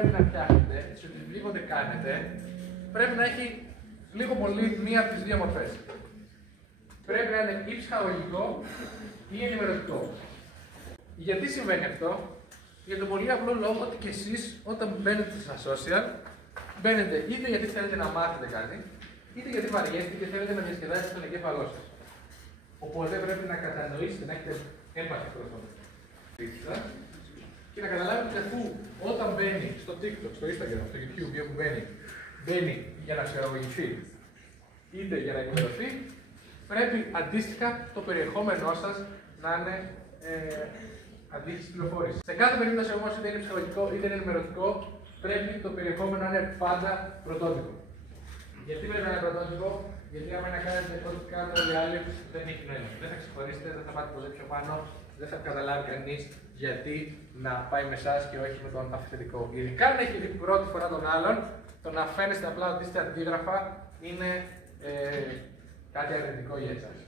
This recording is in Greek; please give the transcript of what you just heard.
πρέπει να φτιάχνετε, σε οτιδήποτε κάνετε, πρέπει να έχει λίγο πολύ μία από τις δύο μορφές. Πρέπει να είναι ή ψυχαγωγικό ή ενημερωτικό. Γιατί συμβαίνει αυτό? Για τον πολύ απλό λόγο ότι και εσείς όταν μπαίνετε στα social, μπαίνετε είτε γιατί θέλετε να μάθετε κάτι, είτε γιατί βαριέστε και θέλετε να διασκεδάσετε τον εγκέφαλό σας. Οπότε πρέπει να κατανοήσετε, να έχετε έμπαση προς το σας και να καταλάβετε ότι αφού όταν μπαίνει στο TikTok, στο Instagram, στο YouTube ή όπου μπαίνει για να ψυχαγωγηθεί είτε για να ενημερωθεί, πρέπει αντίστοιχα το περιεχόμενό σας να είναι αντίστοιχη πληροφόρηση. Σε κάθε περίπτωση όμως, είτε είναι ψυχαγωγικό είτε είναι ενημερωτικό, πρέπει το περιεχόμενο να είναι πάντα πρωτότυπο. Γιατί πρέπει να είναι πρωτότυπο? Γιατί άμα να κάνετε ό,τι κάνουν όλοι οι άλλοι, δεν έχει νόημα. Δεν θα ξεχωρίσετε, δεν θα πάτε ποτέ πιο πάνω, δεν θα καταλάβει κανείς γιατί να πάει με εσάς και όχι με τον αφεντικό. Ειδικά αν έχει δει πρώτη φορά τον άλλον, το να φαίνεστε απλά ότι είστε αντίγραφα είναι κάτι αρνητικό για εσάς.